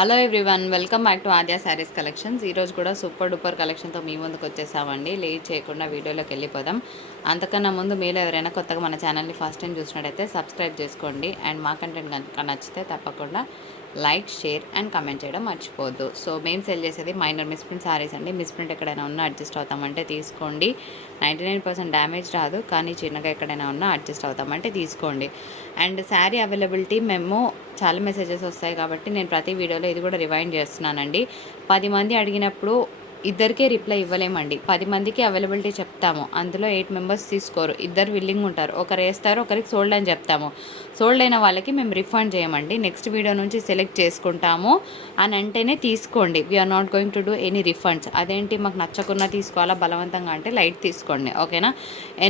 Hello everyone, welcome back to Aadya saris collections. ఈరోజు కూడా super duper కలెక్షన్తో మీ ముందుకు వచ్చేసామండి. లేట్ చేయకుండా వీడియోలోకి వెళ్ళిపోదాం. అంతకన్నా ముందు మీరు ఎవరైనా కొత్తగా మన ఛానల్ని ఫస్ట్ టైం చూసినట్టయితే సబ్స్క్రైబ్ చేసుకోండి. అండ్ మా కంటెంట్ కనుక నచ్చితే తప్పకుండా లైక్, షేర్ అండ్ కమెంట్ చేయడం మర్చిపోవద్దు. సో మేము సెల్ చేసేది మైనర్ మిస్ప్రింట్ శారీస్ అండి. మిస్ప్రింట్ ఎక్కడైనా ఉన్నా అడ్జస్ట్ అవుతామంటే తీసుకోండి. 99% డ్యామేజ్ రాదు, కానీ చిన్నగా ఎక్కడైనా ఉన్నా అడ్జస్ట్ అవుతామంటే తీసుకోండి. అండ్ శారీ అవైలబిలిటీ మేము చాలా మెసేజెస్ వస్తాయి కాబట్టి నేను ప్రతి వీడియోలో ఇది కూడా రివైండ్ చేస్తున్నానండి. 10 మంది అడిగినప్పుడు ఇద్దరికే రిప్లై ఇవ్వలేమండి. 10 మందికి అవైలబిలిటీ చెప్తాము, అందులో 8 మెంబర్స్ తీసుకోరు. ఇద్దరు విల్లింగ్ ఉంటారు, ఒకరు వేస్తారు, ఒకరికి సోల్డ్ అని చెప్తాము. సోల్డ్ అయిన వాళ్ళకి మేము రిఫండ్ చేయమండి. నెక్స్ట్ వీడియో నుంచి సెలెక్ట్ చేసుకుంటాము అని అంటేనే తీసుకోండి. We're not going to do any refunds. అదేంటి మాకు నచ్చకున్నా తీసుకోవాలా బలవంతంగా అంటే లైట్ తీసుకోండి, ఓకేనా.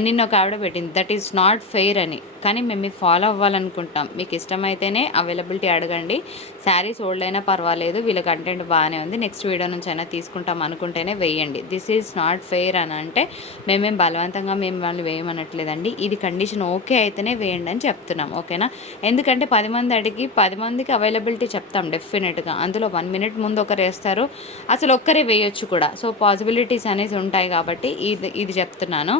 నిన్న ఒక ఆవిడ పెట్టింది, దట్ ఈస్ నాట్ ఫెయిర్ అని. కానీ మేము మీకు ఫాలో అవ్వాలనుకుంటాం. మీకు ఇష్టమైతేనే అవైలబిలిటీ అడగండి. శారీ సోల్డ్ అయినా పర్వాలేదు, వీళ్ళ కంటెంట్ బాగానే ఉంది, నెక్స్ట్ వీడియో నుంచి అయినా తీసుకుంటాం అనుకుంటేనే వేయండి. దిస్ ఈజ్ నాట్ ఫెయిర్ అని అంటే మేమేం బలవంతంగా మేము వాళ్ళు వేయమనట్లేదండి. ఇది కండిషన్ ఓకే అయితేనే వేయండి అని చెప్తున్నాం, ఓకేనా. ఎందుకంటే 10 మంది అడిగి 10 మందికి అవైలబిలిటీ చెప్తాం డెఫినెట్గా. అందులో 1 మినిట్ ముందు ఒకరు వేస్తారు, అసలు ఒక్కరే వేయొచ్చు కూడా. సో పాసిబిలిటీస్ అనేది ఉంటాయి కాబట్టి ఇది చెప్తున్నాను.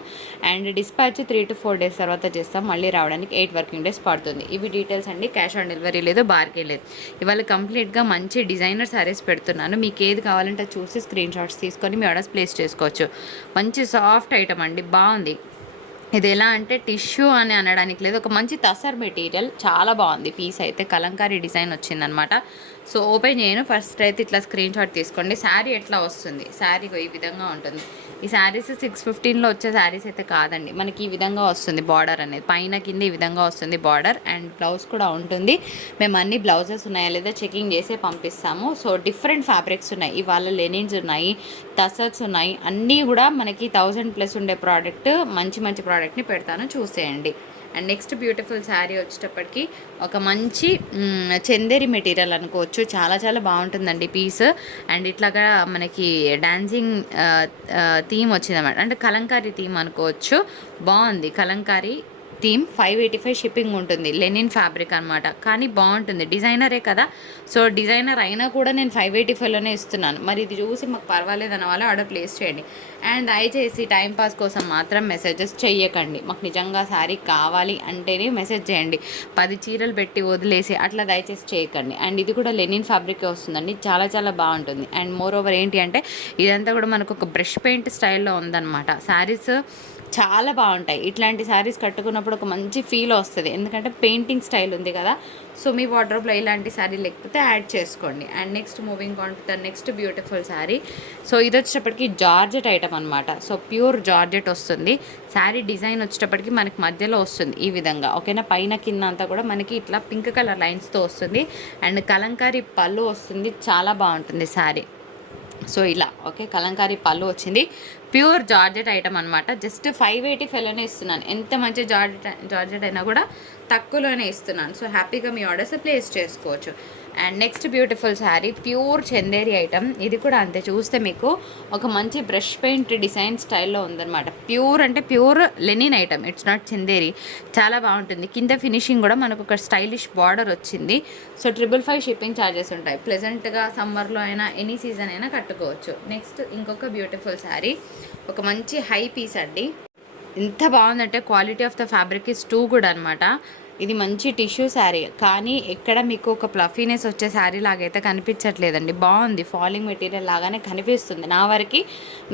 అండ్ డిస్పాచ్ 3 to 4 days తర్వాత చేస్తాం. మళ్ళీ రావడానికి 8 working days పడుతుంది. ఇవి డీటెయిల్స్ అండి. క్యాష్ ఆన్ డెలివరీ లేదు, బార్కే లేదు. ఇవాళ కంప్లీట్గా మంచి డిజైనర్ శారీస్ పెడుతున్నాను. మీకు ఏది కావాలంటే చూసి స్క్రీన్ షాట్స్ తీసుకొని మీ ఆర్డర్స్ ప్లేస్ చేసుకోవచ్చు. మంచి సాఫ్ట్ ఐటమ్ అండి, బాగుంది. ఇది ఎలా అంటే టిష్యూ అని అనడానికి లేదు, ఒక మంచి తసర్ మెటీరియల్, చాలా బాగుంది. పీస్ అయితే కలంకారీ డిజైన్ వచ్చిందనమాట. సో ఓపెన్ చేయను, ఫస్ట్ అయితే ఇట్లా స్క్రీన్ షాట్ తీసుకోండి. శారీ ఎట్లా వస్తుంది, శారీ ఈ విధంగా ఉంటుంది. ఈ శారీస్ 615లో వచ్చే శారీస్ అయితే కాదండి. మనకి ఈ విధంగా వస్తుంది బార్డర్ అనేది, పైన కింద ఈ విధంగా వస్తుంది బార్డర్. అండ్ బ్లౌజ్ కూడా ఉంటుంది. మేము అన్ని బ్లౌజెస్ ఉన్నాయా లేదా చెకింగ్ చేసే పంపిస్తాము. సో డిఫరెంట్ ఫ్యాబ్రిక్స్ ఉన్నాయి. ఇవాళ లెనిన్స్ ఉన్నాయి, టసర్స్ ఉన్నాయి, అన్నీ కూడా మనకి 1000+ ఉండే ప్రోడక్ట్, మంచి మంచి ప్రోడక్ట్ని పెడతాను, చూసేయండి. అండ్ నెక్స్ట్ బ్యూటిఫుల్ శారీ వచ్చేటప్పటికి ఒక మంచి చందేరి మెటీరియల్ అనుకోవచ్చు, చాలా చాలా బాగుంటుందండి పీస్. అండ్ ఇట్లాగా మనకి డాన్సింగ్ థీమ్ వచ్చిందన్నమాట, అంటే కలంకారీ థీమ్ అనుకోవచ్చు. బాగుంది కలంకారీ థీమ్. 585 షిప్పింగ్ ఉంటుంది. లెనిన్ ఫ్యాబ్రిక్ అనమాట, కానీ బాగుంటుంది. డిజైనరే కదా, సో డిజైనర్ అయినా కూడా నేను 585లోనే ఇస్తున్నాను. మరి ఇది చూసి మాకు పర్వాలేదు అన్న వాళ్ళు ఆర్డర్ ప్లేస్ చేయండి. అండ్ దయచేసి టైంపాస్ కోసం మాత్రం మెసేజెస్ చెయ్యకండి. మాకు నిజంగా శారీ కావాలి అంటేనే మెసేజ్ చేయండి. 10 చీరలు పెట్టి వదిలేసి అట్లా దయచేసి చేయకండి. అండ్ ఇది కూడా లెనిన్ ఫ్యాబ్రిక్ వస్తుందండి, చాలా చాలా బాగుంటుంది. అండ్ మోర్ ఓవర్ ఏంటి అంటే ఇదంతా కూడా మనకు ఒక బ్రష్ పెయింట్ స్టైల్లో ఉందన్నమాట. శారీస్ చాలా బాగుంటాయి. ఇట్లాంటి శారీస్ కట్టుకున్నప్పుడు ఒక మంచి ఫీల్ వస్తుంది, ఎందుకంటే పెయింటింగ్ స్టైల్ ఉంది కదా. సో మీ వార్డ్రోబ్లో ఇలాంటి శారీ లేకపోతే యాడ్ చేసుకోండి. And next moving on to the next beautiful sari. So ఇది వచ్చేటప్పటికి జార్జెట్ ఐటమ్ అనమాట. సో ప్యూర్ జార్జెట్ వస్తుంది. శారీ డిజైన్ వచ్చేటప్పటికి మనకి మధ్యలో వస్తుంది ఈ విధంగా, ఓకేనా. పైన కింద అంతా కూడా మనకి ఇట్లా పింక్ కలర్ లైన్స్తో వస్తుంది. అండ్ కలంకారీ పళ్ళు వస్తుంది, చాలా బాగుంటుంది శారీ. సో ఇలా ఓకే, కలంకారీ పళ్ళు వచ్చింది. ప్యూర్ జార్జెట్ ఐటమ్ అనమాట. జస్ట్ 585లోనే ఇస్తున్నాను. ఎంత మంచి జార్జెట్ అయినా కూడా తక్కువలోనే ఇస్తున్నాను. సో హ్యాపీగా మీ ఆర్డర్స్ ప్లేస్ చేసుకోవచ్చు. And next beautiful sari, pure Chanderi item. ఇది కూడా అంతే, చూస్తే మీకు ఒక మంచి బ్రష్ పెయింట్ డిజైన్ స్టైల్లో ఉందన్నమాట. ప్యూర్ అంటే pure linen item, it's not Chanderi. చాలా బాగుంటుంది. కింద ఫినిషింగ్ కూడా మనకు ఒక స్టైలిష్ బార్డర్ వచ్చింది. సో 555 షిప్పింగ్ ఛార్జెస్ ఉంటాయి. ప్లెజెంట్గా సమ్మర్లో అయినా ఎనీ సీజన్ అయినా కట్టుకోవచ్చు. నెక్స్ట్ ఇంకొక బ్యూటిఫుల్ శారీ, ఒక మంచి హై పీస్ అండి. ఎంత బాగుందంటే quality of the fabric is too good అనమాట. ఇది మంచి టిష్యూ శారీ, కానీ ఎక్కడ మీకు ఒక ప్లఫీనెస్ వచ్చే శారీ లాగైతే కనిపించట్లేదండి. బాగుంది, ఫాలింగ్ మెటీరియల్ లాగానే కనిపిస్తుంది. నా వరకు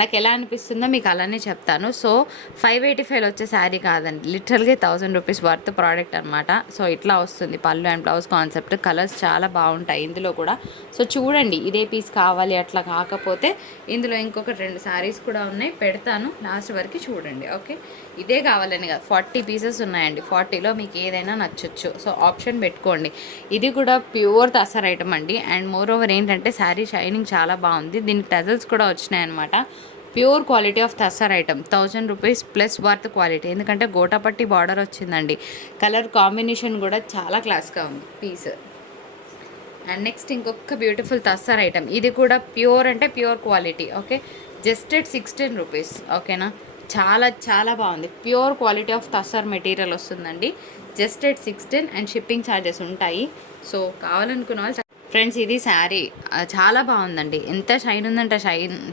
నాకు ఎలా అనిపిస్తుందో మీకు అలానే చెప్తాను. సో 585లో వచ్చే శారీ కాదండి, లిటరల్గా 1000 రూపీస్ వర్త్ ప్రోడక్ట్ అనమాట. సో ఇట్లా వస్తుంది పళ్ళు అండ్ బ్లౌజ్ కాన్సెప్ట్. కలర్స్ చాలా బాగుంటాయి ఇందులో కూడా. సో చూడండి, ఇదే పీస్ కావాలి అట్లా కాకపోతే ఇందులో ఇంకొక 2 శారీస్ కూడా ఉన్నాయి, పెడతాను, లాస్ట్ వరకు చూడండి, ఓకే. ఇదే కావాలని కాదు, 40 పీసెస్ ఉన్నాయండి. 40లో మీకు ఏదైనా నచ్చొచ్చు. సో ఆప్షన్ పెట్టుకోండి. ఇది కూడా ప్యూర్ తసర్ ఐటమ్ అండి. అండ్ మోర్ ఓవర్ ఏంటంటే శారీ షైనింగ్ చాలా బాగుంది. దీనికి టజల్స్ కూడా వచ్చినాయి అనమాట. Pure quality of tussar item, 1000 rupees plus worth quality, ఎందుకంటే గోటాపట్టి బార్డర్ వచ్చిందండి. కలర్ కాంబినేషన్ కూడా చాలా క్లాస్గా ఉంది పీస్. అండ్ నెక్స్ట్ ఇంకొక బ్యూటిఫుల్ తస్సర్ ఐటమ్. ఇది కూడా ప్యూర్ అంటే pure quality, okay. Just at 16 rupees, ఓకేనా. చాలా చాలా బాగుంది. Pure quality of tussar material వస్తుందండి. Just at 16 and shipping charges ఉంటాయి. సో కావాలనుకున్న వాళ్ళు ఫ్రెండ్స్ ఇది శారీ చాలా బాగుందండి. ఎంత షైన్ ఉందంటే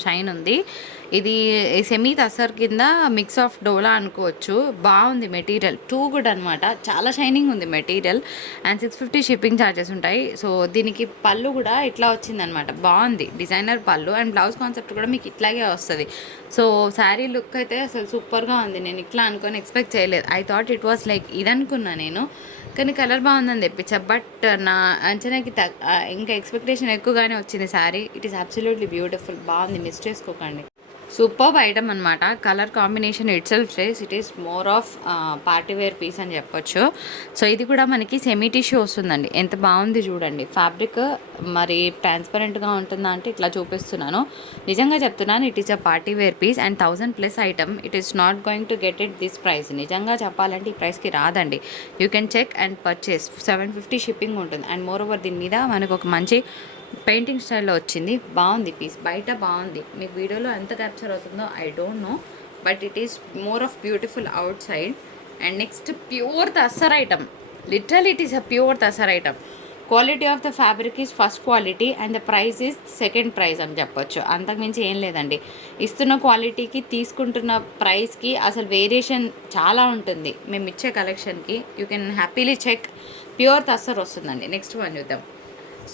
షైన్ ఉంది. ఇది సెమీ తసర్ కింద మిక్స్ ఆఫ్ డోలా అనుకోవచ్చు. బాగుంది మెటీరియల్, టూ గుడ్ అనమాట. చాలా షైనింగ్ ఉంది మెటీరియల్. అండ్ 650 షిప్పింగ్ ఛార్జెస్ ఉంటాయి. సో దీనికి పళ్ళు కూడా ఇట్లా వచ్చిందనమాట. బాగుంది డిజైనర్ పళ్ళు. అండ్ బ్లౌజ్ కాన్సెప్ట్ కూడా మీకు ఇట్లాగే వస్తుంది. సో శారీ లుక్ అయితే అసలు సూపర్గా ఉంది. నేను ఇట్లా అనుకొని ఎక్స్పెక్ట్ చేయలేదు. I thought it was like ఇది అనుకున్నా నేను, కానీ కలర్ బాగుందని తెప్పించా. బట్ నా అంచనాకి ఇంకా ఎక్స్పెక్టేషన్ ఎక్కువగానే వచ్చింది sari. It is absolutely beautiful. బాగుంది, మిస్ చేసుకోకండి. సూపర్బ్ ఐటమ్ అనమాట. Colour combination itself says it is more of party wear piece అని చెప్పొచ్చు. సో ఇది కూడా మనకి సెమీ టిష్యూ వస్తుందండి. ఎంత బాగుంది చూడండి. ఫ్యాబ్రిక్ మరి ట్రాన్స్పరెంట్గా ఉంటుందా అంటే ఇట్లా చూపిస్తున్నాను. నిజంగా చెప్తున్నాను, it is a party wear piece and 1000+ item. It is not going to get it this price. నిజంగా చెప్పాలంటే ఈ ప్రైస్కి రాదండి. You can check and purchase. 750 shipping ఉంటుంది. అండ్ మోర్ ఓవర్ దీని మీద మనకు ఒక మంచి పెయింటింగ్ స్టైల్లో వచ్చింది. బాగుంది పీస్. బయట బాగుంది, మీకు వీడియోలో ఎంత క్యాప్చర్ అవుతుందో I don't know, but it is more of beautiful out side. And next pure tussar item. Literal it is a pure tussar item. Quality of the fabric is first quality and the price is second price అని చెప్పొచ్చు. అంతకుమించి ఏం లేదండి. ఇస్తున్న క్వాలిటీకి తీసుకుంటున్న ప్రైస్కి అసలు వేరియేషన్ చాలా ఉంటుంది మేము ఇచ్చే కలెక్షన్కి. You can happily check. Pure tussar వస్తుందండి. నెక్స్ట్ వన్ చూద్దాం.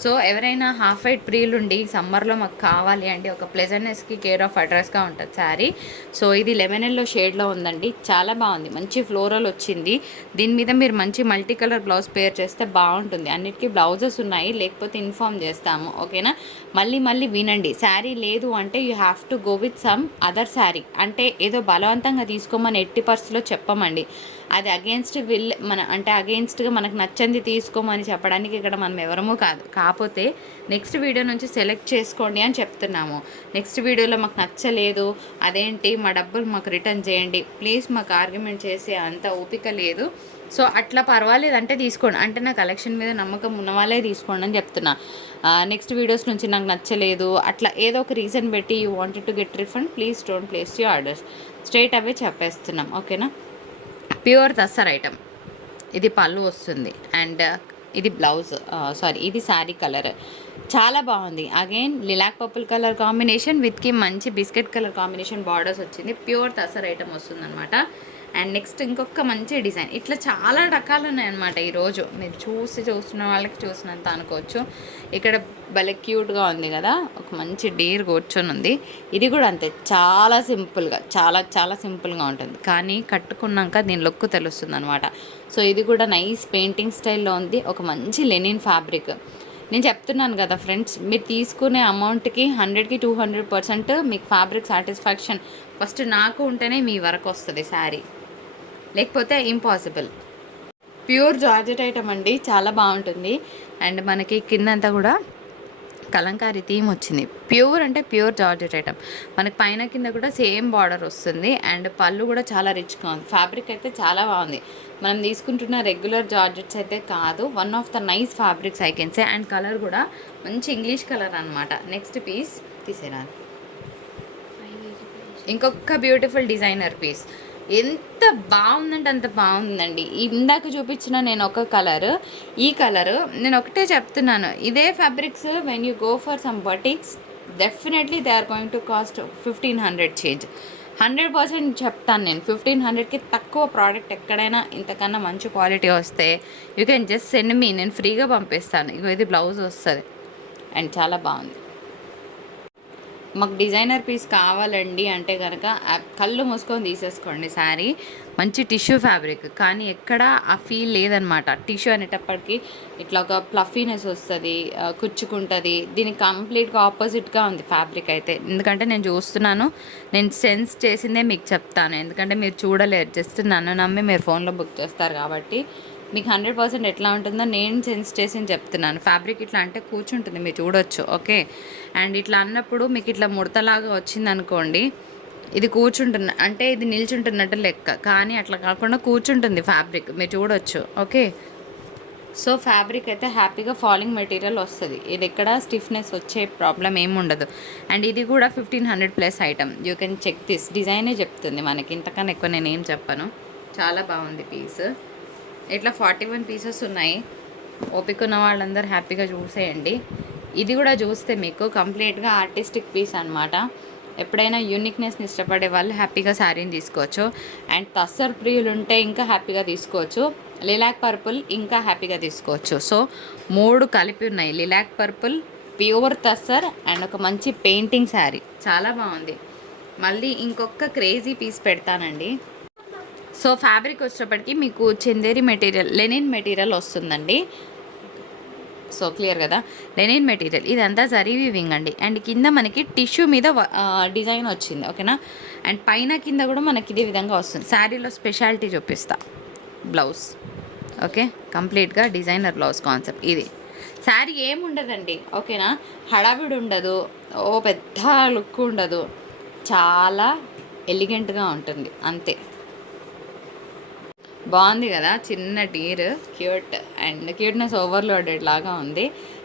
సో ఎవరైనా హాఫ్ వైట్ ప్రీలుండి సమ్మర్లో మాకు కావాలి అంటే ఒక ప్లెజెంట్నెస్కి కేర్ ఆఫ్ అడ్రస్గా ఉంటుంది శారీ. సో ఇది లెమన్ ఎల్లో షేడ్లో ఉందండి. చాలా బాగుంది. మంచి ఫ్లోరల్ వచ్చింది. దీని మీద మీరు మంచి మల్టీ కలర్ బ్లౌజ్ పేర్ చేస్తే బాగుంటుంది. అన్నిటికీ బ్లౌజెస్ ఉన్నాయి, లేకపోతే ఇన్ఫామ్ చేస్తాము. ఓకేనా? మళ్ళీ వినండి. శారీ లేదు అంటే you have to go with some other sari. అంటే ఏదో బలవంతంగా తీసుకోమని ఎట్టి పరిస్థితిలో చెప్పమండి. అది అగేన్స్ట్ అంటే అగేన్స్ట్గా మనకు నచ్చంది తీసుకోమని చెప్పడానికి ఇక్కడ మనం ఎవరమూ కాదు. కాకపోతే నెక్స్ట్ వీడియో నుంచి సెలెక్ట్ చేసుకోండి అని చెప్తున్నాము. నెక్స్ట్ వీడియోలో మాకు నచ్చలేదు, అదేంటి మా డబ్బులు మాకు రిటర్న్ చేయండి ప్లీజ్, మాకు ఆర్గ్యుమెంట్ చేసే అంత ఓపిక లేదు. సో అట్లా పర్వాలేదు అంటే తీసుకోండి. అంటే నా కలెక్షన్ మీద నమ్మకం ఉన్న వాళ్ళే తీసుకోండి అని చెప్తున్నా. నెక్స్ట్ వీడియోస్ నుంచి నాకు నచ్చలేదు అట్లా ఏదో ఒక రీజన్ పెట్టి you wanted to get refund, please don't place your orders. Straight away చెప్పేస్తున్నాం. ఓకేనా? Pure tussar item. ఇది పళ్ళు వస్తుంది అండ్ ఇది బ్లౌజ్, ఇది శారీ కలర్. చాలా బాగుంది. Again lilac purple colour combination విత్కి మంచి బిస్కెట్ కలర్ కాంబినేషన్ బార్డర్స్ వచ్చింది. ప్యూర్ తస్సర్ ఐటమ్ వస్తుంది అనమాట. అండ్ నెక్స్ట్ ఇంకొక మంచి డిజైన్. ఇట్లా చాలా రకాలు ఉన్నాయన్నమాట. ఈరోజు మీరు చూస్తున్న వాళ్ళకి చూసినంత అనుకోవచ్చు. ఇక్కడ భలే క్యూట్గా ఉంది కదా, ఒక మంచి డీర్ కూర్చొని ఉంది. ఇది కూడా అంతే, చాలా సింపుల్గా, చాలా సింపుల్గా ఉంటుంది, కానీ కట్టుకున్నాక దీని లుక్ తెలుస్తుంది అనమాట. సో ఇది కూడా నైస్ పెయింటింగ్ స్టైల్లో ఉంది. ఒక మంచి లెనిన్ ఫ్యాబ్రిక్. నేను చెప్తున్నాను కదా ఫ్రెండ్స్, మీరు తీసుకునే అమౌంట్కి 100కి 200% మీకు ఫ్యాబ్రిక్ సాటిస్ఫాక్షన్ ఫస్ట్ నాకు ఉంటేనే మీ వరకు వస్తుంది శారీ, లేకపోతే ఇంపాసిబుల్. ప్యూర్ జార్జెట్ ఐటమ్ అండి. చాలా బాగుంటుంది. అండ్ మనకి కిందంతా కూడా కలంకారీ థీమ్ వచ్చింది. ప్యూర్ అంటే ప్యూర్ జార్జెట్ ఐటమ్. మనకి పైన కింద కూడా సేమ్ బార్డర్ వస్తుంది. అండ్ పళ్ళు కూడా చాలా రిచ్గా ఉంది. ఫ్యాబ్రిక్ అయితే చాలా బాగుంది. మనం తీసుకుంటున్న రెగ్యులర్ జార్జెట్స్ అయితే కాదు. One of the nice fabrics I can say. And colour కూడా మంచి ఇంగ్లీష్ కలర్ అనమాట. నెక్స్ట్ పీస్ తీసేరా. ఇంకొక బ్యూటిఫుల్ డిజైనర్ పీస్. ఎంత బాగుందంటే అంత బాగుందండి. ఇందాక చూపించిన నేను ఒక కలర్, ఈ కలర్ నేను ఒకటే చెప్తున్నాను. ఇదే fabrics when you go for some batiks definitely they are going to cost 1500 change. 100% చెప్తాను నేను. 1500కి తక్కువ ప్రోడక్ట్ ఎక్కడైనా ఇంతకన్నా మంచి క్వాలిటీ వస్తే you can just send me, నేను ఫ్రీగా పంపిస్తాను. ఇగో ఇది బ్లౌజ్ వస్తుంది అండ్ చాలా బాగుంది. మాకు డిజైనర్ పీస్ కావాలండి అంటే కనుక కళ్ళు మూసుకొని తీసేసుకోండి శారీ. మంచి టిష్యూ ఫ్యాబ్రిక్, కానీ ఎక్కడ ఆ ఫీల్ లేదనమాట. టిష్యూ అనేటప్పటికి ఇట్లా ఒక ప్లఫీనెస్ వస్తుంది, కుచ్చుకుంటుంది. దీనికి కంప్లీట్గా ఆపోజిట్గా ఉంది ఫ్యాబ్రిక్ అయితే. ఎందుకంటే నేను చూస్తున్నాను, నేను సెన్స్ చేసిందే మీకు చెప్తాను. ఎందుకంటే మీరు చూడలేరు, జస్ట్ నన్ను నమ్మి మీరు ఫోన్లో బుక్ చేస్తారు కాబట్టి మీకు 100% ఎట్లా ఉంటుందో నేను సెన్స్ చేసి చెప్తున్నాను. ఫ్యాబ్రిక్ ఇట్లా అంటే కూర్చుంటుంది, మీరు చూడొచ్చు. ఓకే, అండ్ ఇట్లా అన్నప్పుడు మీకు ఇట్లా ముడతలాగా వచ్చిందనుకోండి, ఇది కూర్చుంటున్న అంటే ఇది నిల్చుంటున్నట్టు లెక్క, కానీ అట్లా కాకుండా కూర్చుంటుంది ఫ్యాబ్రిక్, మీరు చూడొచ్చు. ఓకే, సో ఫ్యాబ్రిక్ అయితే హ్యాపీగా ఫాలింగ్ మెటీరియల్ వస్తుంది. ఇది ఎక్కడ స్టిఫ్నెస్ వచ్చే ప్రాబ్లం ఏమి ఉండదు. అండ్ ఇది కూడా 1500+ item. You can check this. డిజైనే చెప్తుంది మనకి, ఇంతకన్నా ఎక్కువ నేనేం చెప్పను. చాలా బాగుంది పీస్. ఇట్లా 41 పీసెస్ ఉన్నాయి. ఓపిక ఉన్న వాళ్ళందరూ హ్యాపీగా చూసేయండి. ఇది కూడా చూస్తే మీకు కంప్లీట్గా ఆర్టిస్టిక్ పీస్ అనమాట. ఎప్పుడైనా యూనిక్నెస్ని ఇష్టపడే వాళ్ళు హ్యాపీగా శారీని తీసుకోవచ్చు. అండ్ తస్సర్ ప్రియులు ఉంటే ఇంకా హ్యాపీగా తీసుకోవచ్చు. లిలాక్ పర్పుల్ ఇంకా హ్యాపీగా తీసుకోవచ్చు. సో 3 కలిపి ఉన్నాయి, lilac purple, pure tussar and ఒక మంచి పెయింటింగ్ శారీ. చాలా బాగుంది. మళ్ళీ ఇంకొక క్రేజీ పీస్ పెడతానండి. సో ఫ్యాబ్రిక్ వచ్చేటప్పటికి మీకు చందేరి మెటీరియల్, లెనిన్ మెటీరియల్ వస్తుందండి. సో క్లియర్ కదా, లెనిన్ మెటీరియల్. ఇదంతా జరీ వీవింగ్ అండి. అండ్ కింద మనకి టిష్యూ మీద డిజైన్ వచ్చింది, ఓకేనా. అండ్ పైన కింద కూడా మనకి ఇదే విధంగా వస్తుంది. శారీలో స్పెషాలిటీ చూపిస్తా. బ్లౌజ్ ఓకే, కంప్లీట్గా డిజైనర్ బ్లౌజ్ కాన్సెప్ట్. ఇది శారీ ఏముండదండి, ఓకేనా. హడావిడి ఉండదు, ఓ పెద్ద లుక్ ఉండదు, చాలా ఎలిగెంట్గా ఉంటుంది అంతే. బాగుంది కదా, చిన్న deer, cute and cuteness overloaded లాగా ఉంది.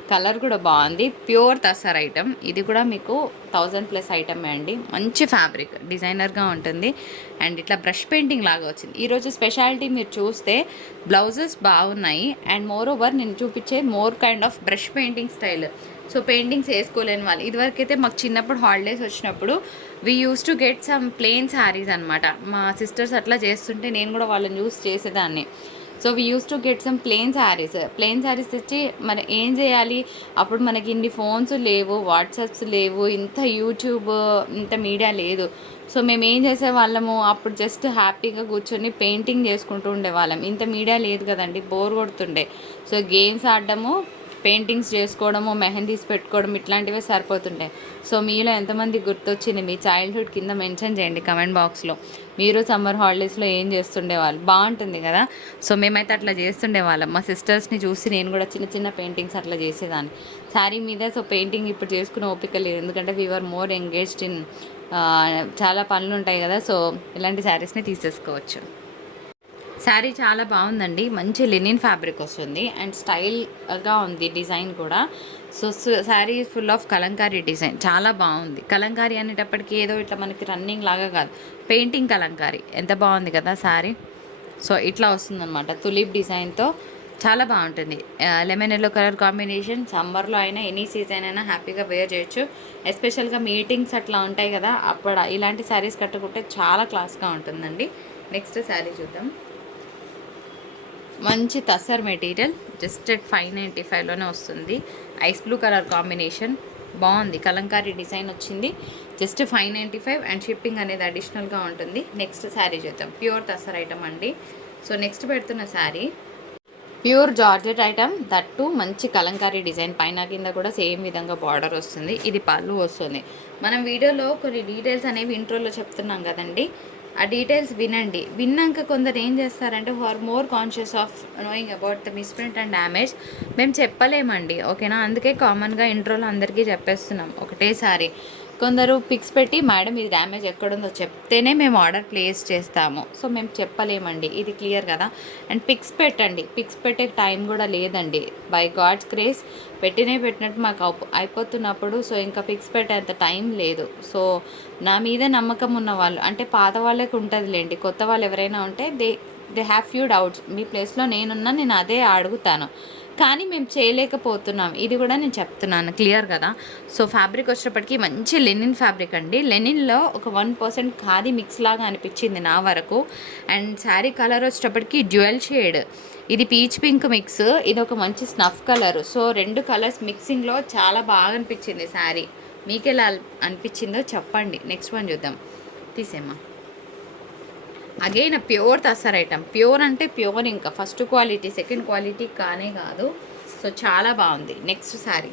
కలర్ కూడా బాగుంది. Pure tussar item. ఇది కూడా మీకు 1000+ ఐటమే అండి. మంచి ఫ్యాబ్రిక్, డిజైనర్గా ఉంటుంది. అండ్ ఇట్లా బ్రష్ పెయింటింగ్ లాగా వచ్చింది. ఈరోజు స్పెషాలిటీ మీరు చూస్తే బ్లౌజెస్ బాగున్నాయి. అండ్ మోర్ ఓవర్ నేను చూపించే more kind of brush painting style. So paintings వేసుకోలేని వాళ్ళు, ఇదివరకైతే మాకు చిన్నప్పుడు హాలిడేస్ వచ్చినప్పుడు we use to get some plain saris అనమాట. మా సిస్టర్స్ అట్లా చేస్తుంటే నేను కూడా వాళ్ళని యూస్ చేసేదాన్ని. So we use to get some plain saris తెచ్చి మరి ఏం చేయాలి, అప్పుడు మనకి ఇన్ని ఫోన్స్ లేవు, వాట్సాప్స్ లేవు, ఇంత యూట్యూబ్, ఇంత మీడియా లేదు. సో మేము ఏం చేసేవాళ్ళము, అప్పుడు జస్ట్ హ్యాపీగా కూర్చొని పెయింటింగ్ చేసుకుంటూ ఉండేవాళ్ళం. ఇంత మీడియా లేదు కదండి, బోర్ కొడుతుండే. సో గేమ్స్ ఆడడము, పెయింటింగ్స్ చేసుకోవడము, మెహందీస్ పెట్టుకోవడం, ఇట్లాంటివే సరిపోతుంటాయి. సో మీలో ఎంతమంది గుర్తొచ్చింది మీ చైల్డ్హుడ్ కింద మెన్షన్ చేయండి కమెంట్ బాక్స్లో. మీరు సమ్మర్ హాలిడేస్లో ఏం చేస్తుండేవాళ్ళు, బాగుంటుంది కదా. సో మేమైతే అట్లా చేస్తుండేవాళ్ళం. మా సిస్టర్స్ని చూసి నేను కూడా చిన్న చిన్న పెయింటింగ్స్ అట్లా చేసేదాన్ని శారీ మీద. సో పెయింటింగ్ ఇప్పుడు చేసుకునే ఓపిక లేదు, ఎందుకంటే వీఆర్ మోర్ ఎంగేజ్డ్ ఇన్ చాలా పనులు ఉంటాయి కదా. సో ఇలాంటి శారీస్ని తీసేసుకోవచ్చు. శారీ చాలా బాగుందండి, మంచి లెనిన్ ఫ్యాబ్రిక్ వస్తుంది అండ్ స్టైల్గా ఉంది డిజైన్ కూడా. So sari full of Kalamkari design, చాలా బాగుంది. కలంకారీ అనేటప్పటికీ ఏదో ఇట్లా మనకి రన్నింగ్ లాగా కాదు, పెయింటింగ్ కలంకారీ. ఎంత బాగుంది కదా శారీ. సో ఇట్లా వస్తుందన్నమాట తులిప్ డిజైన్తో, చాలా బాగుంటుంది. Lemon yellow colour combination. సమ్మర్లో అయినా ఎనీ సీజన్ అయినా హ్యాపీగా వేర్ చేయొచ్చు. ఎస్పెషల్గా మీటింగ్స్ అట్లా ఉంటాయి కదా, అప్పుడు ఇలాంటి శారీస్ కట్టుకుంటే చాలా క్లాస్గా ఉంటుందండి. నెక్స్ట్ శారీ చూద్దాం. మంచి తసర్ మెటీరియల్, జస్ట్ ఎట్ 595లోనే వస్తుంది. ఐస్ బ్లూ కలర్ కాంబినేషన్, బాగుంది. కలంకారీ డిజైన్ వచ్చింది. జస్ట్ 595 అండ్ షిప్పింగ్ అనేది అడిషనల్గా ఉంటుంది. నెక్స్ట్ శారీ చూద్దాం. ప్యూర్ తసర్ ఐటమ్ అండి. సో నెక్స్ట్ పెడుతున్న sari pure georgette item, that మంచి కలంకారీ డిజైన్. పైన కింద కూడా సేమ్ విధంగా బార్డర్ వస్తుంది. ఇది పళ్ళు వస్తుంది. మనం వీడియోలో కొన్ని డీటెయిల్స్ అనేవి ఇంట్రోలో చెప్తున్నాం కదండి, ఆ డీటెయిల్స్ వినండి. విన్నాక కొందరు ఏం చేస్తారంటే or more conscious of knowing about the misprint and damage. మేము చెప్పలేమండి, ఓకేనా. అందుకే కామన్గా ఇంట్రోలో అందరికీ చెప్పేస్తున్నాం ఒకటేసారి. కొందరు పిక్స్ పెట్టి మేడం ఇది డ్యామేజ్ ఎక్కడుందో చెప్తేనే మేము ఆర్డర్ ప్లేస్ చేస్తాము. సో మేము చెప్పలేమండి, ఇది క్లియర్ కదా. అండ్ పిక్స్ పెట్టండి, పిక్స్ పెట్టే టైం కూడా లేదండి. బై గాడ్స్ గ్రేస్ పెట్టినట్టు మాకు అయిపోతున్నప్పుడు సో ఇంకా పిక్స్ పెట్టేంత టైం లేదు. సో నా మీద నమ్మకం ఉన్న వాళ్ళు, అంటే పాత వాళ్ళకి ఉంటుందిలేండి, కొత్త వాళ్ళు ఎవరైనా ఉంటే దే హ్యావ్ ఫ్యూ డౌట్స్. మీ ప్లేస్లో నేనున్నా, నేను అదే అడుగుతాను, కానీ మేము చేయలేకపోతున్నాం. ఇది కూడా నేను చెప్తున్నాను, క్లియర్ కదా. సో ఫ్యాబ్రిక్ వచ్చేటప్పటికి మంచి లెనిన్ ఫ్యాబ్రిక్ అండి. లెనిన్లో ఒక 1% ఖాదీ మిక్స్ లాగా అనిపించింది నా వరకు. అండ్ శారీ కలర్ వచ్చేటప్పటికి డ్యూయల్ షేడ్, ఇది పీచ్ పింక్ మిక్స్, ఇది ఒక మంచి స్నఫ్ కలర్. సో 2 కలర్స్ మిక్సింగ్లో చాలా బాగా అనిపించింది శారీ. మీకు ఎలా అనిపించిందో చెప్పండి. నెక్స్ట్ వన్ చూద్దాం. తీసేమ్మా. Again pure tussar item. Pure అంటే ప్యూర్, ఇంకా ఫస్ట్ క్వాలిటీ సెకండ్ క్వాలిటీ కానే కాదు. సో చాలా బాగుంది. నెక్స్ట్ శారీ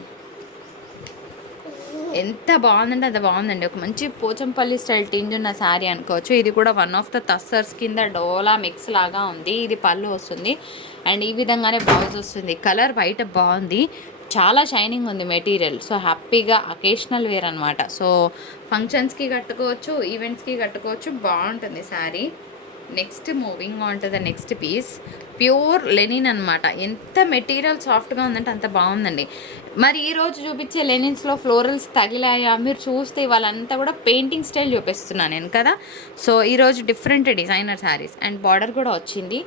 ఎంత బాగుందంటే అంత బాగుందండి. ఒక మంచి పోచంపల్లి స్టైల్ టింజ్ ఉన్న శారీ అనుకోవచ్చు. ఇది కూడా వన్ ఆఫ్ ద తస్సర్స్ కింద డోలా మిక్స్ లాగా ఉంది. ఇది పళ్ళు వస్తుంది అండ్ ఈ విధంగానే బ్లౌజ్ వస్తుంది. కలర్ బయట బాగుంది, చాలా షైనింగ్ ఉంది మెటీరియల్. సో హ్యాపీగా అకేషనల్ వేర్ అనమాట. సో ఫంక్షన్స్కి కట్టుకోవచ్చు, ఈవెంట్స్కి కట్టుకోవచ్చు, బాగుంటుంది sari. Next moving on to the next piece. Pure linen అనమాట. ఎంత మెటీరియల్ సాఫ్ట్గా ఉందంటే అంత బాగుందండి. మరి ఈరోజు చూపించే లెనిన్స్లో ఫ్లోరల్స్ తగిలాయా మీరు చూస్తే వాళ్ళంతా కూడా పెయింటింగ్ స్టైల్ చూపిస్తున్నాను నేను కదా. సో ఈరోజు different designer saris and border కూడా వచ్చింది,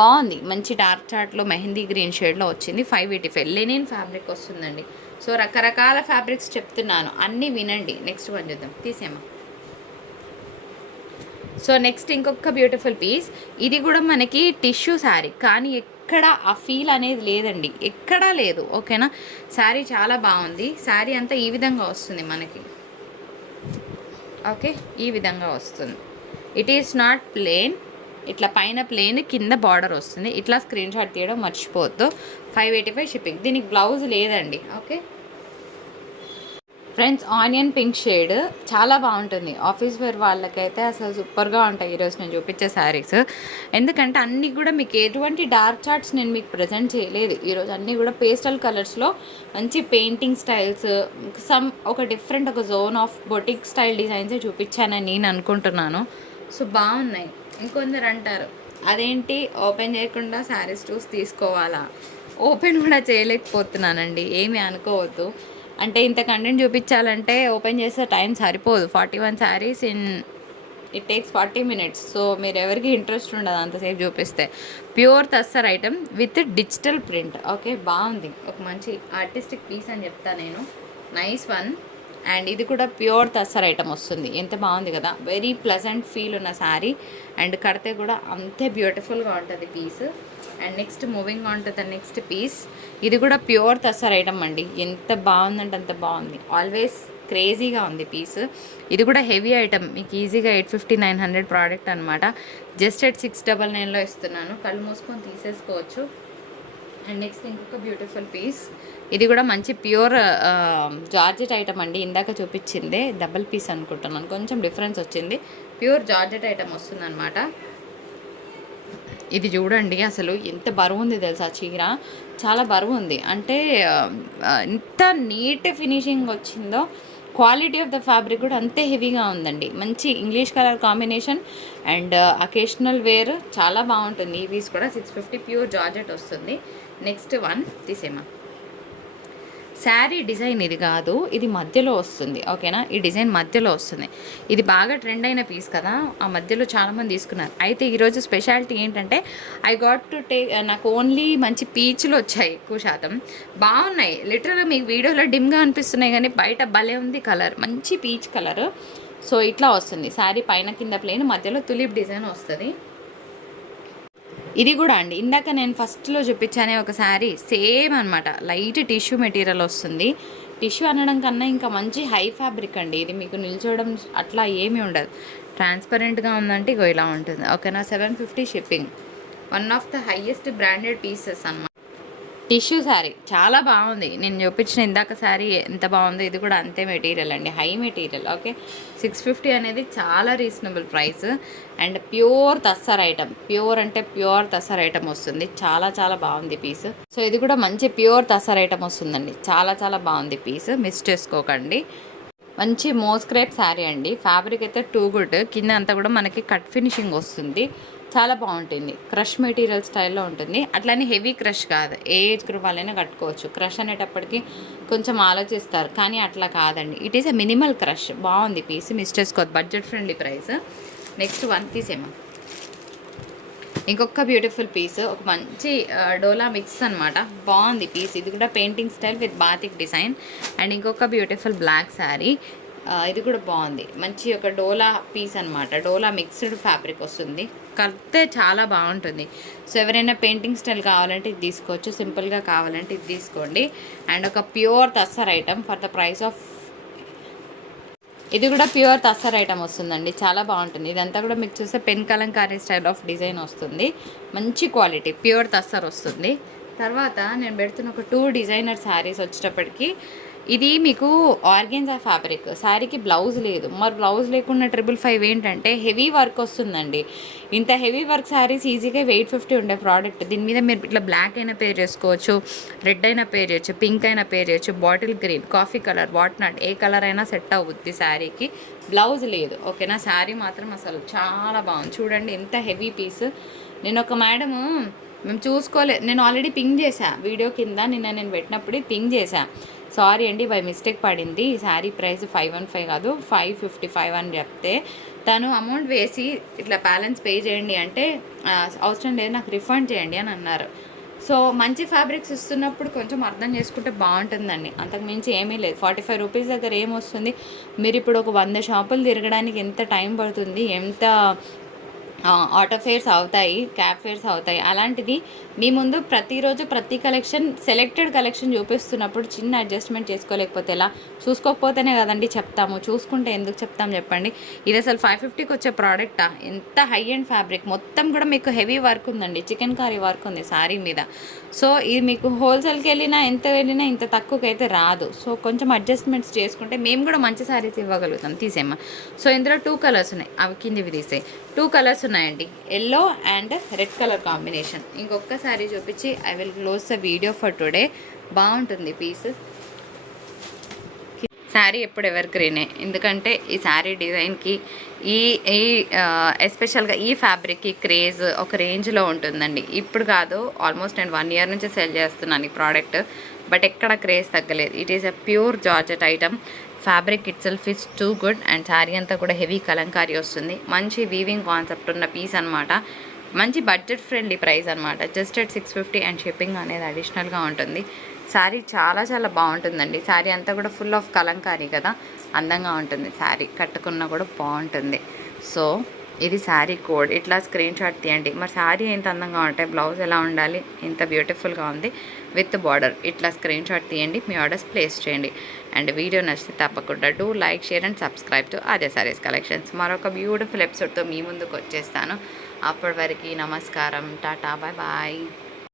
బాగుంది. మంచి డార్క్ చార్ట్లో మెహందీ గ్రీన్ షేడ్లో వచ్చింది. 585 లెనిన్ ఫ్యాబ్రిక్ వస్తుందండి. సో రకరకాల ఫ్యాబ్రిక్స్ చెప్తున్నాను, అన్నీ వినండి. నెక్స్ట్ వన్ చూద్దాం, తీసేమా. సో నెక్స్ట్ ఇంకొక బ్యూటిఫుల్ పీస్, ఇది కూడా మనకి టిష్యూ శారీ, కానీ ఎక్కడ ఆ ఫీల్ అనేది లేదండి, ఎక్కడా లేదు. ఓకేనా, శారీ చాలా బాగుంది. శారీ అంతా ఈ విధంగా వస్తుంది మనకి. ఓకే, ఈ విధంగా వస్తుంది. ఇట్ ఈస్ నాట్ ప్లేన్, ఇట్లా పైన ప్లేన్ కింద బార్డర్ వస్తుంది. ఇట్లా స్క్రీన్ షాట్ తీయడం మర్చిపోవద్దు. 585 షిప్పింగ్. దీనికి బ్లౌజ్ లేదండి. Okay friends, onion pink shade చాలా బాగుంటుంది. ఆఫీస్ వేర్ వాళ్ళకైతే అసలు సూపర్గా ఉంటాయి ఈరోజు నేను చూపించే శారీస్. ఎందుకంటే అన్నీ కూడా మీకు ఎటువంటి డార్క్ చార్ట్స్ నేను మీకు ప్రజెంట్ చేయలేదు ఈరోజు. అన్నీ కూడా పేస్టల్ కలర్స్లో మంచి పెయింటింగ్ స్టైల్స్, ఒక డిఫరెంట్ ఒక జోన్ ఆఫ్ బొటిక్ స్టైల్ డిజైన్సే చూపించానని నేను అనుకుంటున్నాను. సో బాగున్నాయి. ఇంకొందరు అంటారు అదేంటి ఓపెన్ చేయకుండా శారీస్ చూసి తీసుకోవాలా, ఓపెన్ కూడా చేయలేకపోతున్నానండి, ఏమీ అనుకోవద్దు. అంటే ఇంత కంటెంట్ చూపించాలంటే ఓపెన్ చేసే టైం సరిపోదు. 41 saris it takes 40 minutes. So మీరు ఎవరికి ఇంట్రెస్ట్ ఉండదు అంతసేపు చూపిస్తే. Pure tussar item with digital print. Okay, బాగుంది. ఒక మంచి ఆర్టిస్టిక్ పీస్ అని చెప్తా నేను. Nice one. అండ్ ఇది కూడా ప్యూర్ తస్సర్ ఐటమ్ వస్తుంది. ఎంత బాగుంది కదా, వెరీ ప్లెజెంట్ ఫీల్ ఉన్న శారీ. అండ్ కడితే కూడా అంతే బ్యూటిఫుల్గా ఉంటుంది piece. And next moving on to the next piece. ఇది కూడా ప్యూర్ తస్సర్ ఐటమ్ అండి. ఎంత బాగుందంటే అంత బాగుంది. ఆల్వేస్ క్రేజీగా ఉంది పీస్. ఇది కూడా హెవీ ఐటమ్, మీకు ఈజీగా 850-900 ప్రోడక్ట్ అనమాట. జస్ట్ ఎట్ 699లో ఇస్తున్నాను. కళ్ళు మూసుకొని తీసేసుకోవచ్చు. అండ్ నెక్స్ట్ ఇంకొక బ్యూటిఫుల్ పీస్. ఇది కూడా మంచి ప్యూర్ జార్జెట్ ఐటమ్ అండి. ఇందాక చూపించిందే డబల్ పీస్ అనుకుంటున్నాను, కొంచెం డిఫరెన్స్ వచ్చింది. ప్యూర్ జార్జెట్ ఐటమ్ వస్తుంది అనమాట. ఇది చూడండి అసలు ఎంత బరువు ఉంది తెలుసా, చీర చాలా బరువు ఉంది. అంటే ఎంత నీట్ ఫినిషింగ్ వచ్చిందో, క్వాలిటీ ఆఫ్ ద ఫ్యాబ్రిక్ కూడా అంతే హెవీగా ఉందండి. మంచి English colour combination and occasional wear చాలా బాగుంటుంది. ఈ పీస్ కూడా 650 ప్యూర్ జార్జెట్ వస్తుంది. నెక్స్ట్ వన్ తీసేమా. శారీ డిజైన్ ఇది కాదు, ఇది మధ్యలో వస్తుంది. ఓకేనా, ఈ డిజైన్ మధ్యలో వస్తుంది. ఇది బాగా ట్రెండ్ అయిన పీస్ కదా, ఆ మధ్యలో చాలామంది తీసుకున్నారు. అయితే ఈరోజు స్పెషాలిటీ ఏంటంటే ఐ గాట్ టు టేక్, నాకు ఓన్లీ మంచి పీచులు వచ్చాయి ఎక్కువ శాతం. బాగున్నాయి, లిటరల్గా మీకు వీడియోలో డిమ్గా అనిపిస్తున్నాయి కానీ బయట భలే ఉంది కలర్, మంచి పీచ్ కలర్. సో ఇట్లా వస్తుంది శారీ, పైన కింద ప్లేన్, మధ్యలో తులిప్ డిజైన్ వస్తుంది. ఇది కూడా అండి ఇందాక నేను ఫస్ట్లో చూపించానే ఒక శారీ సేమ్ అనమాట. లైట్ టిష్యూ మెటీరియల్ వస్తుంది. టిష్యూ అనడం కన్నా ఇంకా మంచి హై ఫ్యాబ్రిక్ అండి. ఇది మీకు నిల్చోవడం అట్లా ఏమీ ఉండదు. ట్రాన్స్పరెంట్గా ఉందంటే ఇగో ఇలా ఉంటుంది. ఓకేనా, 750 shipping. One of the highest branded pieces అన్నమాట. టిష్యూ శారీ చాలా బాగుంది. నేను చూపించిన ఇందాక శారీ ఎంత బాగుందో ఇది కూడా అంతే మెటీరియల్ అండి, హై మెటీరియల్. ఓకే, 650 అనేది చాలా reasonable price. And pure tussar item, pure అంటే ప్యూర్ తస్సర్ ఐటమ్ వస్తుంది. చాలా చాలా బాగుంది పీస్. సో ఇది కూడా మంచి ప్యూర్ తస్సర్ ఐటమ్ వస్తుందండి. చాలా చాలా బాగుంది పీస్, మిస్ చేసుకోకండి. మంచి మోస్క్రేప్ శారీ అండి. ఫ్యాబ్రిక్ అయితే టూ గుడ్. కింద అంతా కూడా మనకి కట్ ఫినిషింగ్ వస్తుంది. చాలా బాగుంటుంది. క్రష్ మెటీరియల్ స్టైల్లో ఉంటుంది. అట్లని హెవీ క్రష్ కాదు, ఏ ఏజ్ గ్రూప్ వాళ్ళైనా కట్టుకోవచ్చు. క్రష్ అనేటప్పటికి కొంచెం ఆలోచిస్తారు, కానీ అట్లా కాదండి. It is a minimal crush. బాగుంది పీస్, మిస్ చేసుకోవద్దు. Budget friendly price. Next one piece ఏమో ఇంకొక బ్యూటిఫుల్ పీస్, ఒక మంచి డోలా మిక్స్ అనమాట. బాగుంది పీస్. ఇది కూడా painting style with batik design. And ఇంకొక బ్యూటిఫుల్ బ్లాక్ శారీ. ఇది కూడా బాగుంది. మంచి ఒక డోలా పీస్ అనమాట. డోలా మిక్స్డ్ ఫ్యాబ్రిక్ వస్తుంది. కడితే చాలా బాగుంటుంది. సో ఎవరైనా పెయింటింగ్ స్టైల్ కావాలంటే ఇది తీసుకోవచ్చు, సింపుల్గా కావాలంటే ఇది తీసుకోండి. అండ్ ఒక pure tussar item for the price of, ఇది కూడా ప్యూర్ తస్సర్ ఐటమ్ వస్తుందండి. చాలా బాగుంటుంది. ఇదంతా కూడా మీకు చూస్తే pen Kalamkari style of design వస్తుంది. మంచి క్వాలిటీ ప్యూర్ తస్సర్ వస్తుంది. తర్వాత నేను పెడుతున్న ఒక 2 డిజైనర్ శారీస్ వచ్చేటప్పటికి, ఇది మీకు ఆర్గెన్జా ఫ్యాబ్రిక్. శారీకి బ్లౌజ్ లేదు. మరి బ్లౌజ్ లేకుండా 555 ఏంటంటే హెవీ వర్క్ వస్తుందండి. ఇంత హెవీ వర్క్ శారీస్ ఈజీగా 850 ఉండే ప్రోడక్ట్. దీని మీద మీరు ఇట్లా బ్లాక్ అయినా పేర్ చేసుకోవచ్చు, రెడ్ అయినా పేర్ చేయొచ్చు, పింక్ అయినా పేర్ చేయొచ్చు, bottle green, coffee colour, what not, A colour అయినా సెట్ అవుద్ది. శారీకి బ్లౌజ్ లేదు. ఓకేనా, శారీ మాత్రం అసలు చాలా బాగుంది. చూడండి ఎంత హెవీ పీస్. నేను ఒక మేడము మేము చూసుకోలేదు. నేను ఆల్రెడీ పింగ్ చేశా వీడియో కింద, నిన్న నేను పెట్టినప్పుడు పింగ్ చేశా. సారీ అండి, బై మిస్టేక్ పడింది, ఈ శారీ ప్రైస్ 515 కాదు 555 అని చెప్తే తను అమౌంట్ వేసి ఇట్లా బ్యాలెన్స్ పే చేయండి అంటే అవసరం లేదు, నాకు రిఫండ్ చేయండి అని అన్నారు. సో మంచి ఫ్యాబ్రిక్స్ ఇస్తున్నప్పుడు కొంచెం అర్థం చేసుకుంటే బాగుంటుందండి, అంతకు మించి ఏమీ లేదు. 45 రూపీస్ దగ్గర ఏమొస్తుంది? మీరు ఇప్పుడు ఒక 100 షాపులు తిరగడానికి ఎంత టైం పడుతుంది, ఎంత ఆటో ఫేర్స్ అవుతాయి, క్యాబ్ ఫేర్స్ అవుతాయి. అలాంటిది మీ ముందు ప్రతిరోజు ప్రతి కలెక్షన్ సెలెక్టెడ్ కలెక్షన్ చూపిస్తున్నప్పుడు చిన్న అడ్జస్ట్మెంట్ చేసుకోలేకపోతే ఎలా? చూసుకోకపోతేనే కదండి చెప్తాము, చూసుకుంటే ఎందుకు చెప్తాం చెప్పండి. ఇది అసలు 550కి వచ్చే ప్రోడక్టా? ఎంత హై అండ్ ఫ్యాబ్రిక్, మొత్తం కూడా మీకు హెవీ వర్క్ ఉందండి, చికెన్ కర్రీ వర్క్ ఉంది శారీ మీద. సో ఇది మీకు హోల్సేల్కి వెళ్ళినా ఎంత వెళ్ళినా ఇంత తక్కువకి అయితే రాదు. సో కొంచెం అడ్జస్ట్మెంట్స్ చేసుకుంటే మేము కూడా మంచి శారీస్ ఇవ్వగలుగుతాం. తీసేమ్మా. సో ఇందులో 2 కలర్స్ ఉన్నాయి, అవి కిందివి తీసే. 2 కలర్స్ ఉన్నాయండి, yellow and red colour combination. ఇంకొక శారీ చూపించి I will close the video for today. బాగుంటుంది పీస్. శారీ ఎప్పుడు ఎవర్ గ్రీనే, ఎందుకంటే ఈ శారీ డిజైన్కి ఈ ఈ ఎస్పెషల్గా ఈ ఫ్యాబ్రిక్కి క్రేజ్ ఒక రేంజ్లో ఉంటుందండి. ఇప్పుడు కాదు, ఆల్మోస్ట్ నేను 1 ఇయర్ నుంచి సెల్ చేస్తున్నాను ఈ ప్రోడక్ట్, బట్ ఎక్కడ క్రేజ్ తగ్గలేదు. It is a pure georgette item. Fabric it self is too good and sari అంతా కూడా హెవీ కలంకారీ వస్తుంది. మంచి వీవింగ్ కాన్సెప్ట్ ఉన్న పీస్ అనమాట. మంచి బడ్జెట్ ఫ్రెండ్లీ ప్రైస్ అనమాట, జస్ట్ అట్ 650 అండ్ షిప్పింగ్ అనేది అడిషనల్గా ఉంటుంది. శారీ చాలా చాలా బాగుంటుందండి. శారీ అంతా కూడా ఫుల్ ఆఫ్ కలంకారీ కదా, అందంగా ఉంటుంది. శారీ కట్టుకున్నా కూడా బాగుంటుంది. సో ఇది శారీ కోడ్, ఇట్లా స్క్రీన్ షాట్ తీయండి. మరి శారీ ఎంత అందంగా ఉంటాయి, బ్లౌజ్ ఎలా ఉండాలి, ఎంత బ్యూటిఫుల్గా ఉంది విత్ బార్డర్, ఇట్లా స్క్రీన్ షాట్ తీయండి, మీ ఆర్డర్స్ ప్లేస్ చేయండి. అండ్ వీడియో నచ్చితే తప్పకుండా do like, share and subscribe to Aadya saris collections. మరొక బ్యూటిఫుల్ ఎపిసోడ్తో మీ ముందుకు వచ్చేస్తాను. అప్పటి వరకు నమస్కారం, టాటా, బాయ్ బాయ్.